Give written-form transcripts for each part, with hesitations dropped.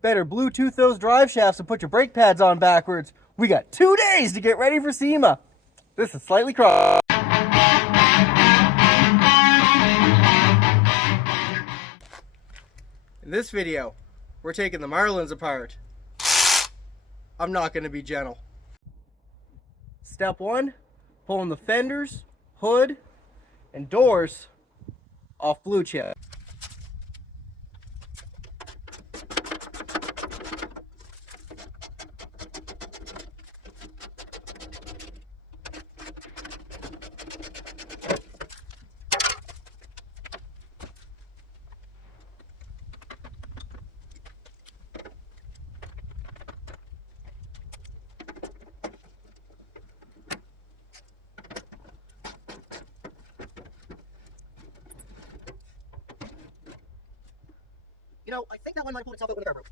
Better Bluetooth those drive shafts and put your brake pads on backwards. We got 2 days to get ready for SEMA. This is Slightly Cross. In this video, we're taking the Marlins apart. I'm not going to be gentle. Step 1, pulling the fenders, hood, and doors off blue chip. You know, I think that one might pull itself open the carburetor.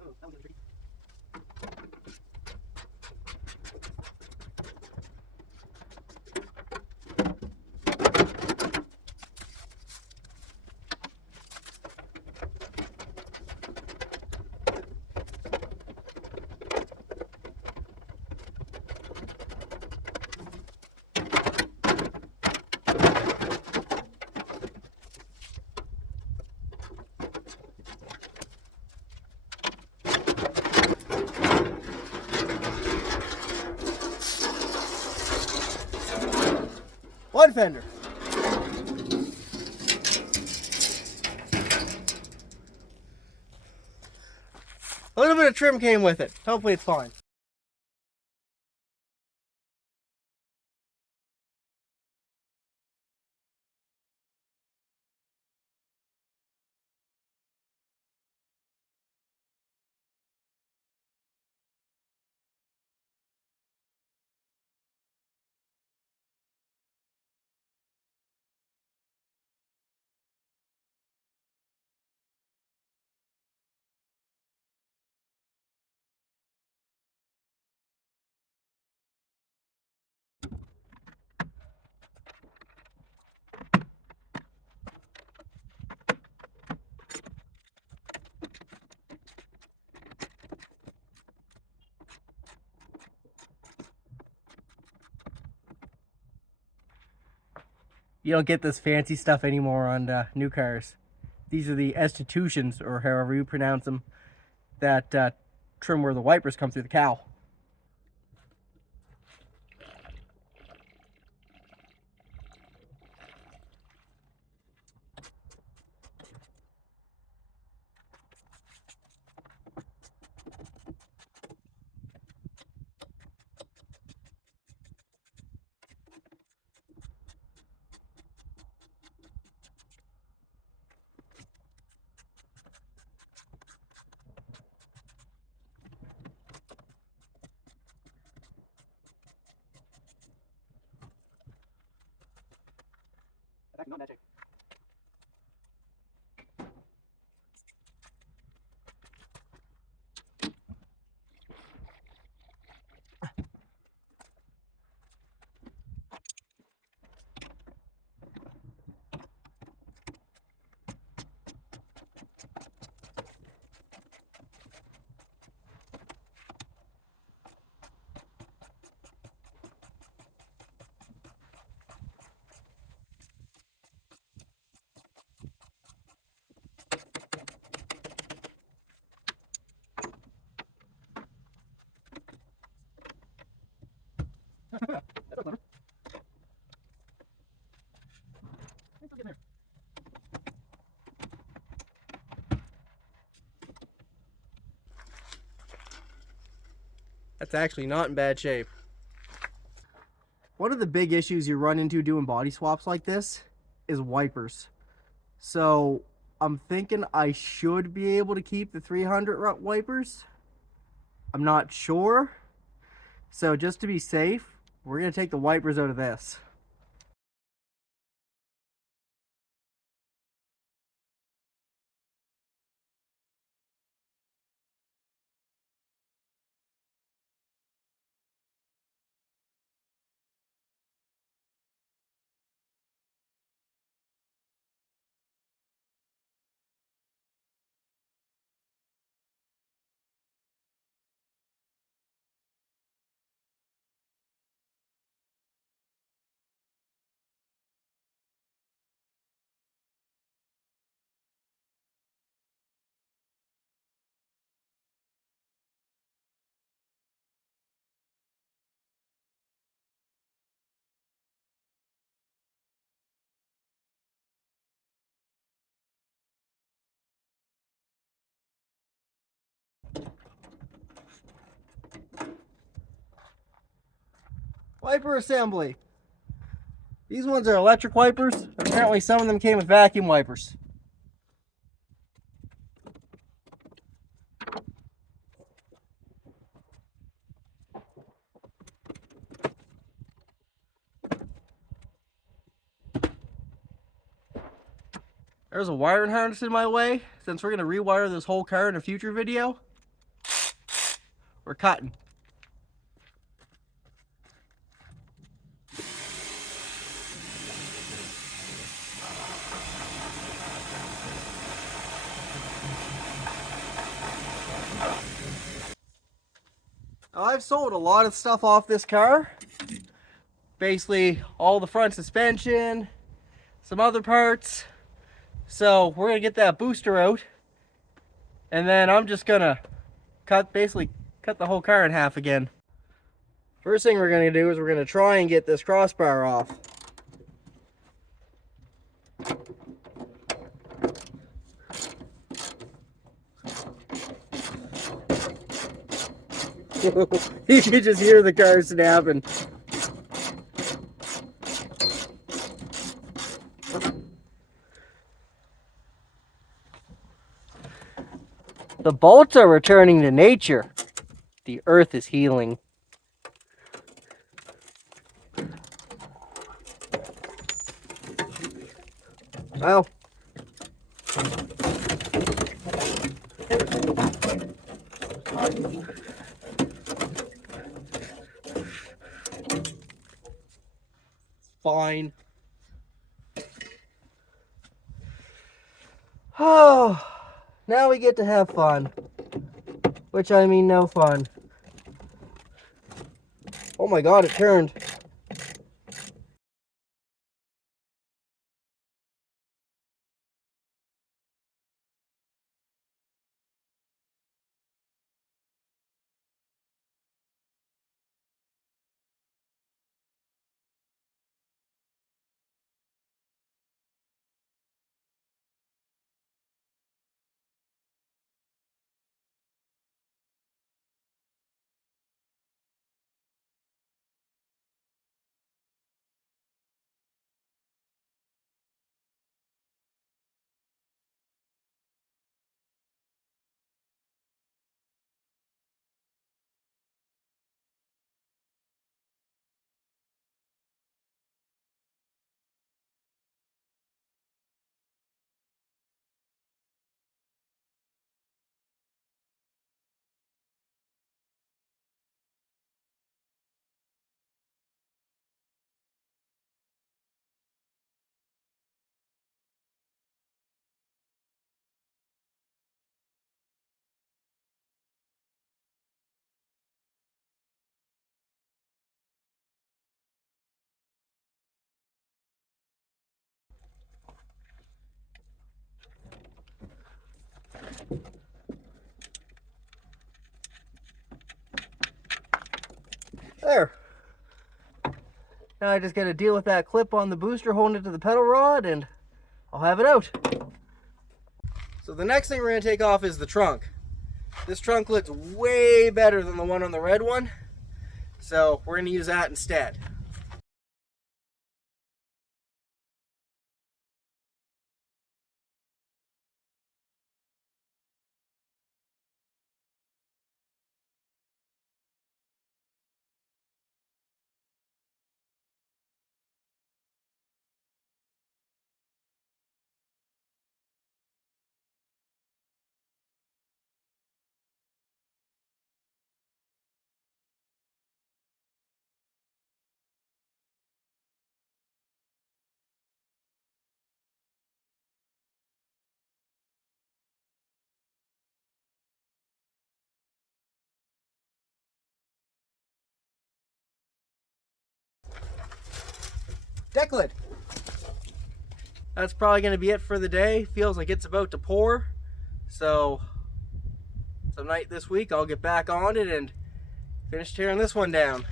Oh, that one's tricky. One fender. A little bit of trim came with it. Hopefully it's fine. You don't get this fancy stuff anymore on new cars. These are the institutions, or however you pronounce them, that trim where the wipers come through the cowl. Not magic. That's actually not in bad shape. One of the big issues you run into doing body swaps like this is wipers. So I'm thinking I should be able to keep the 300 wipers. I'm not sure. So just to be safe, we're going to take the wipers out of this. Wiper assembly. These ones are electric wipers. Apparently some of them came with vacuum wipers. There's a wiring harness in my way. Since we're going to rewire this whole car in a future video, we're cutting. Now, I've sold a lot of stuff off this car. Basically all the front suspension, some other parts. So we're gonna get that booster out, and then I'm just gonna basically cut the whole car in half again. First thing we're gonna do is we're gonna try and get this crossbar off. You can just hear the car snapping. The bolts are returning to nature. The earth is healing. Well, fine. Oh, now we get to have fun. Which I mean no fun. Oh my god, it turned. There. Now I just gotta deal with that clip on the booster holding it to the pedal rod, and I'll have it out. So the next thing we're gonna take off is the trunk. This trunk looks way better than the one on the red one, so we're gonna use that instead. Deck lid. That's probably going to be it for the day. Feels like it's about to pour. So, some night this week I'll get back on it and finish tearing this one down.